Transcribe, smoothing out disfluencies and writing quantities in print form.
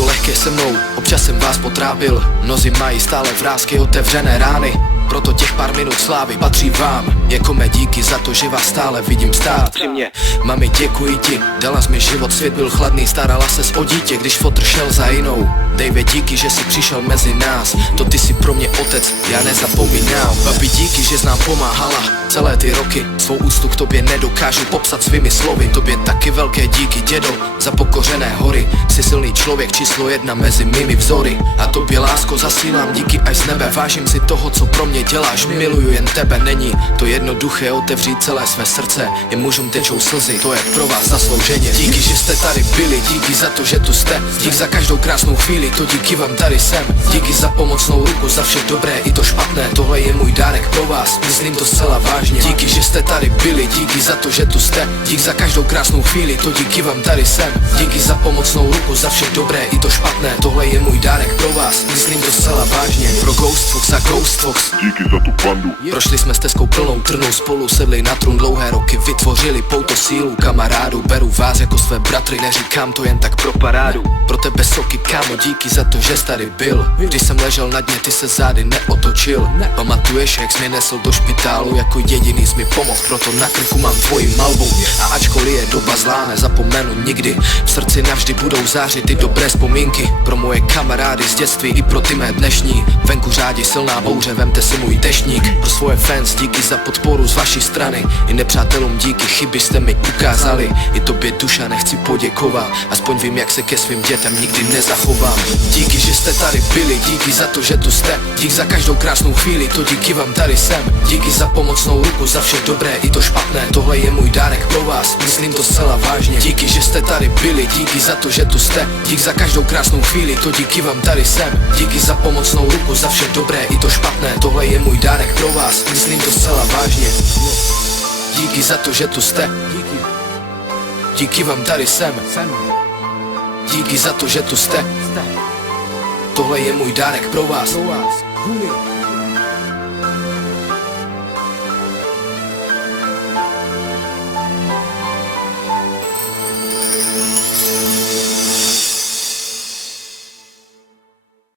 to lehké se mnou, občas jsem vás potrápil. Mnozí mají stále vrásky, otevřené rány. Proto těch pár minut slávy patří vám. Jako mé díky za to, že vás stále vidím stát při mě. Mami, děkuji ti, dala jsi mi život, svět byl chladný, starala ses o dítě, když fotr šel za jinou. Dejve, díky, že jsi přišel mezi nás, to ty jsi pro mě otec, já nezapomínám. Babi, díky, že jsi nám pomáhala celé ty roky, svou úctu k tobě nedokážu popsat svými slovy. Tobě taky velké díky, dědo, za pokořené hory. Jsi silný člověk, číslo 1 mezi mými vzory. A tobě, lásko, zasílám díky až z nebe. Vážím si toho, co pro mě děláš, miluju jen tebe. Není to jednoduché otevřít celé své srdce, i mužům tečou slzy, to je pro vás zaslouženě. Díky, že jste tady byli, díky za to, že tu jste, díky za každou krásnou chvíli, to díky vám tady jsem. Díky za pomocnou ruku, za vše dobré i to špatné, tohle je můj dárek pro vás, myslím to zcela vážně. Díky, že jste tady byli, díky za to, že tu jste, díky za každou krásnou chvíli, to díky vám tady jsem. Díky za pomocnou ruku, za vše dobré i to špatné, tohle je můj dárek pro vás, myslím to zcela vážně. Pro Ghost Fox a Ghost Fox, díky za tu bandu. Prošli jsme stezkou plnou trnou, spolu sedli na trůn dlouhé roky, vytvořili pouto sílu kamarádu. Beru vás jako své bratry, neříkám to jen tak pro parádu. Pro tebe soky, kámo, díky za to, že jsi tady byl. Když jsem ležel na dně, ty se zády neotočil. Pamatuješ, jak jsi mě nesl do špitálu, jako jediný jsi mi pomohl, proto na krku mám tvoji malbu. A ačkoliv je doba zlá, nezapomenu nikdy, v srdci navždy budou zářit ty dobré vzpomínky. Pro moje kamarády z dětství i pro ty mé dnešní, venku řádí silná bouře, vemte si můj deštník. Pro svoje fans díky za podporu z vaší strany, i nepřátelům díky, chyby jste mi ukázali. I tobě, duša, nechci poděkovat, aspoň vím, jak se ke svým dětem nikdy nezachovám. Díky, že jste tady byli, díky za to, že tu jste, díky za každou krásnou chvíli, to díky vám tady jsem. Díky za pomocnou ruku, za vše dobré i to špatné, tohle je můj dárek pro vás, myslím to zcela vážně. Díky, že jste tady byli, díky za to, že tu jste, díky za každou krásnou chvíli, to díky vám tady jsem. Díky za pomocnou ruku, za vše dobré i to špatné, tohle je můj dárek pro vás, myslím to zcela vážně. Díky za to, že tu jste, díky vám tady jsem. Díky za to, že tu jste, tohle je můj dárek pro vás.